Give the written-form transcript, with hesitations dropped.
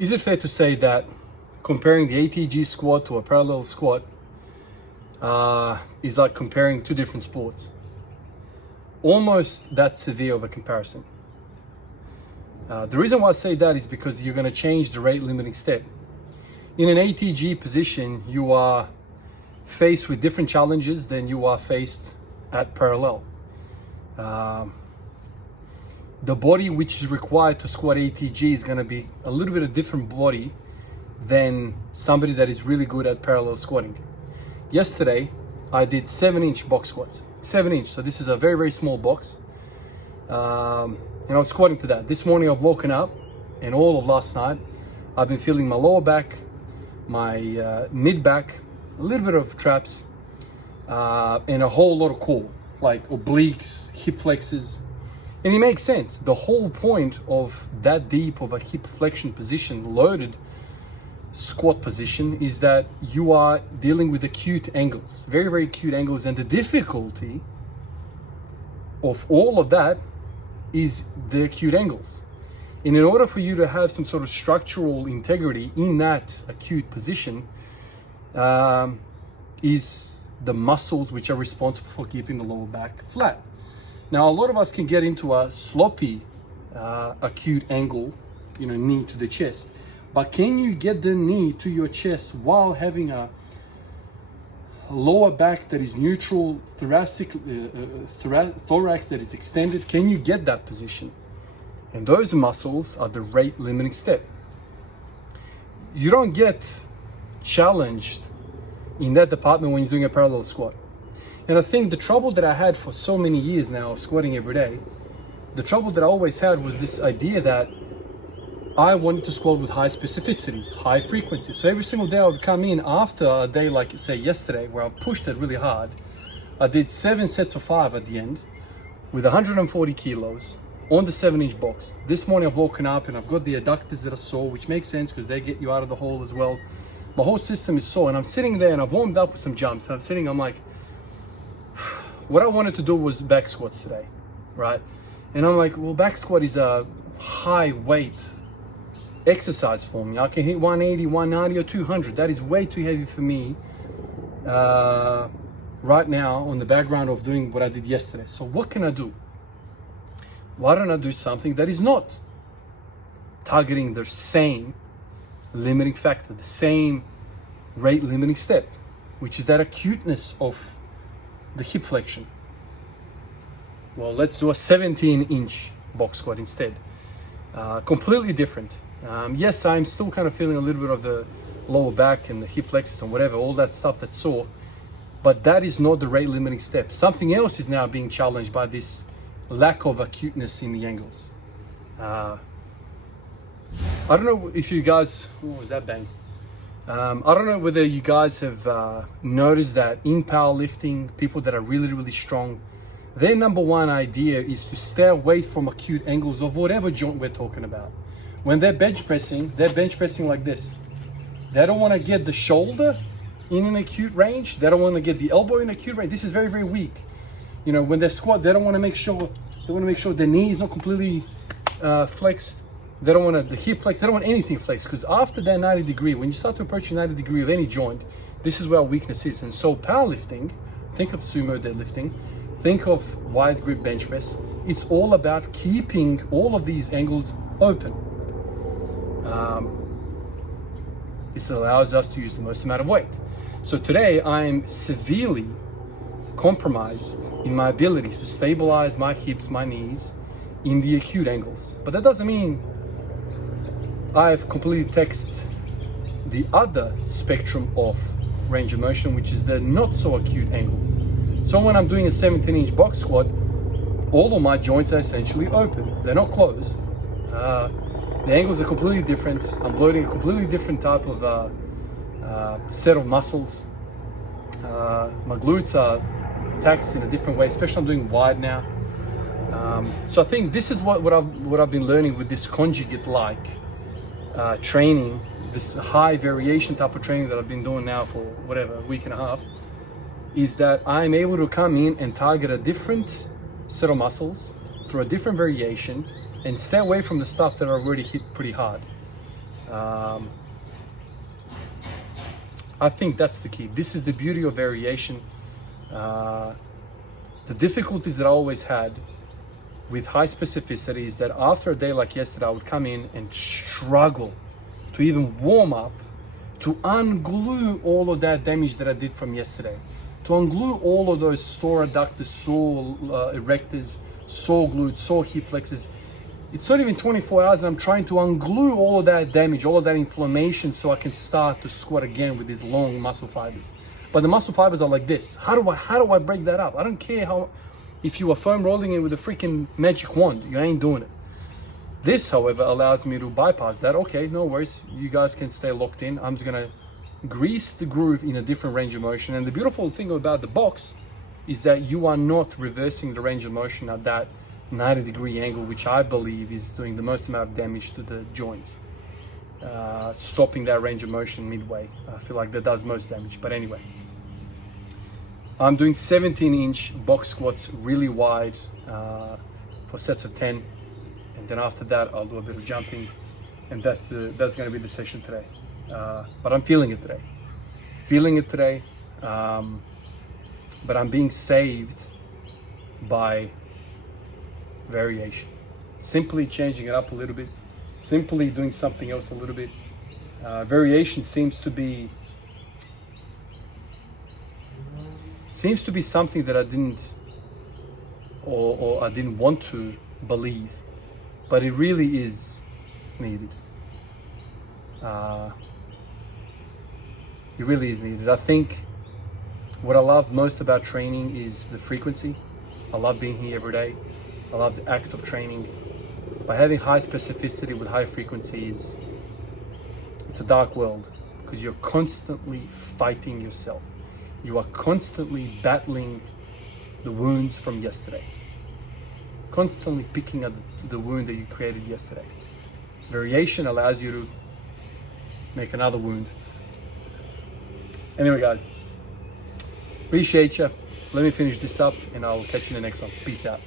Is it fair to say that comparing the ATG squat to a parallel squat is like comparing two different sports? Almost that severe of a comparison. The reason why I say that is because you're going to change the rate limiting step. In an ATG position, you are faced with different challenges than you are faced at parallel. The body which is required to squat ATG is going to be a little bit of different body than somebody that is really good at parallel squatting. Yesterday, I did 7-inch box squats. 7-inch, so this is a very, very small box. And I was squatting to that. This morning I've woken up, and all of last night, I've been feeling my lower back, my mid back, a little bit of traps, and a whole lot of core, like obliques, hip flexors. And it makes sense. The whole point of that deep of a hip flexion position, loaded squat position, is that you are dealing with acute angles, very, very acute angles. And the difficulty of all of that is the acute angles. And in order for you to have some sort of structural integrity in that acute position, is the muscles which are responsible for keeping the lower back flat. Now, a lot of us can get into a sloppy acute angle, knee to the chest. But can you get the knee to your chest while having a lower back that is neutral, thorax that is extended? Can you get that position? And those muscles are the rate limiting step. You don't get challenged in that department when you're doing a parallel squat. And I think the trouble that I had for so many years now of squatting every day, the trouble that I always had was this idea that I wanted to squat with high specificity, high frequency. So every single day I would come in after a day like, say, yesterday, where I pushed it really hard. I did 7 sets of 5 at the end with 140 kilos on the 7-inch box. This morning I've woken up and I've got the adductors that are sore, which makes sense because they get you out of the hole as well. My whole system is sore, and I'm sitting there and I've warmed up with some jumps. And I'm like, what I wanted to do was back squats today, right? And I'm like, well, back squat is a high weight exercise for me. I can hit 180, 190 or 200. That is way too heavy for me right now on the background of doing what I did yesterday. So what can I do? Why don't I do something that is not targeting the same limiting factor, the same rate limiting step, which is that acuteness of the hip flexion? Well, let's do a 17-inch box squat instead. Completely different. Yes, I'm still kind of feeling a little bit of the lower back and the hip flexors and whatever, all that stuff that's sore, but that is not the rate limiting step. Something else is now being challenged by this lack of acuteness in the angles. I don't know if you guys, what was that bang? I don't know whether you guys have noticed that in powerlifting, people that are really, really strong, their number one idea is to stay away from acute angles of whatever joint we're talking about. When they're bench pressing like this. They don't want to get the shoulder in an acute range. They don't want to get the elbow in acute range. This is very, very weak. When they squat, they want to make sure the knee is not completely flexed. They don't want the hip flex. They don't want anything flexed, because after that 90 degree, when you start to approach 90 degree of any joint, this is where our weakness is. And so powerlifting, think of sumo deadlifting, think of wide grip bench press. It's all about keeping all of these angles open. This allows us to use the most amount of weight. So today I'm severely compromised in my ability to stabilize my hips, my knees in the acute angles. But that doesn't mean I've completely taxed the other spectrum of range of motion, which is the not so acute angles. So when I'm doing a 17-inch box squat, all of my joints are essentially open. They're not closed. The angles are completely different. I'm loading a completely different type of set of muscles. My glutes are taxed in a different way, especially I'm doing wide now. So I think this is what I've been learning with this conjugate-like training, this high variation type of training that I've been doing now for whatever, a week and a half, is that I'm able to come in and target a different set of muscles through a different variation and stay away from the stuff that I've already hit pretty hard. I think that's the key. This is the beauty of variation. The difficulties that I always had with high specificity is that after a day like yesterday, I would come in and struggle to even warm up, to unglue all of that damage that I did from yesterday, to unglue all of those sore adductors, sore erectors, sore glutes, sore hip flexors. It's not even 24 hours and I'm trying to unglue all of that damage, all of that inflammation, so I can start to squat again with these long muscle fibers. But the muscle fibers are like this. How do I break that up? I don't care if you are foam rolling it with a freaking magic wand, you ain't doing it. This, however, allows me to bypass that. Okay, no worries. You guys can stay locked in. I'm just gonna grease the groove in a different range of motion. And the beautiful thing about the box is that you are not reversing the range of motion at that 90-degree angle, which I believe is doing the most amount of damage to the joints. Stopping that range of motion midway, I feel like that does most damage. But anyway, I'm doing 17-inch box squats really wide for sets of 10, and then after that I'll do a bit of jumping, and that's going to be the session today. But I'm feeling it today, but I'm being saved by variation, simply changing it up a little bit, simply doing something else a little bit. Variation seems to be something that I didn't or I didn't want to believe, but it really is needed. It really is needed. I think what I love most about training is the frequency. I love being here every day. I love the act of training. By having high specificity with high frequencies, it's a dark world because you're constantly fighting yourself. You are constantly battling the wounds from yesterday. Constantly picking at the wound that you created yesterday. Variation allows you to make another wound. Anyway, guys, appreciate you. Let me finish this up and I'll catch you in the next one. Peace out.